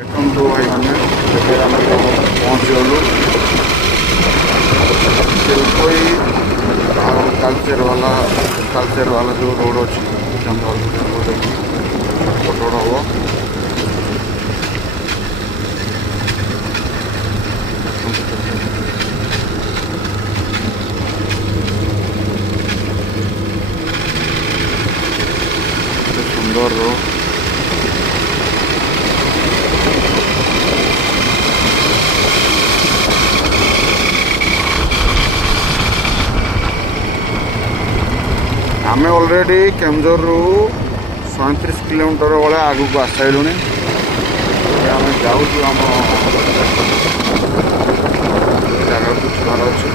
ଦେଖନ୍ତୁ ଭାଇମାନେ ଏବେ ଆମେ ପହଞ୍ଚିଗଲୁ ଶିଳ୍ପୀ ଆଉ ତାଲଚେର ଯେଉଁ ରୋଡ଼ ଅଛି ଚନ୍ଦ୍ରପୁର ଦେଖି ରୋଡ଼ ହବ। କେତେ ସୁନ୍ଦର ରୋଡ଼। आमे ऑलरेडी केमझोर 37 किलोमीटर भाया आगू को आस सारूँ। आम जाऊँ आम जगह को छुआर अच्छे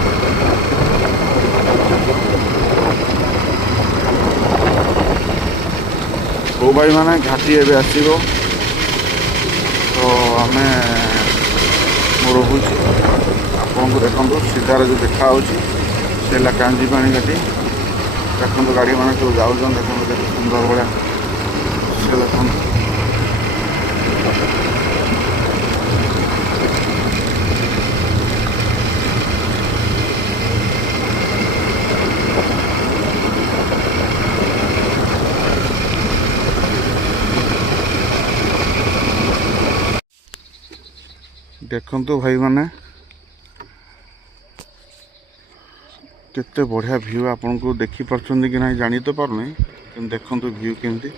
बो भाई मैंने घाटी एवं आसो तो आम रोचे आपन को देखो सीधार जो देखा से कांजी पानी घाटी देखो गाड़ी मैंने सब जाऊन देखो केते सुंदर भाया से देखो देखंतु भाई माने केते बढ़िया व्यू आपन को देखि परछन कि नहीं जानी तो पारुनी कि देखंतु व्यू केमती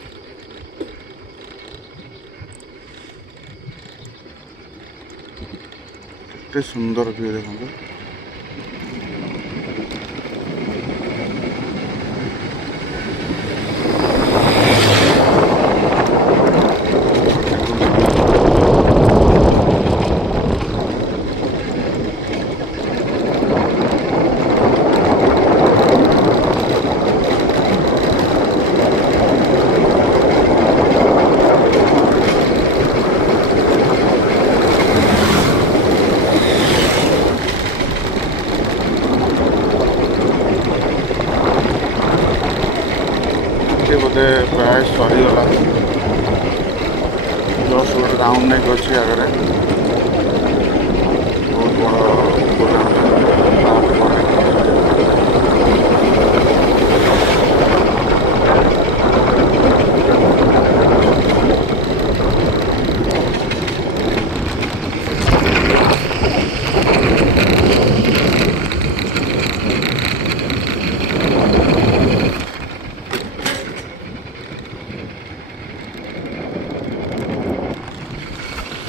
केते सुंदर व्यू देखंतु। बोधे प्राय सरीगला जस्ट गोटे राउंड नहीं अच्छे आगे बहुत बड़ा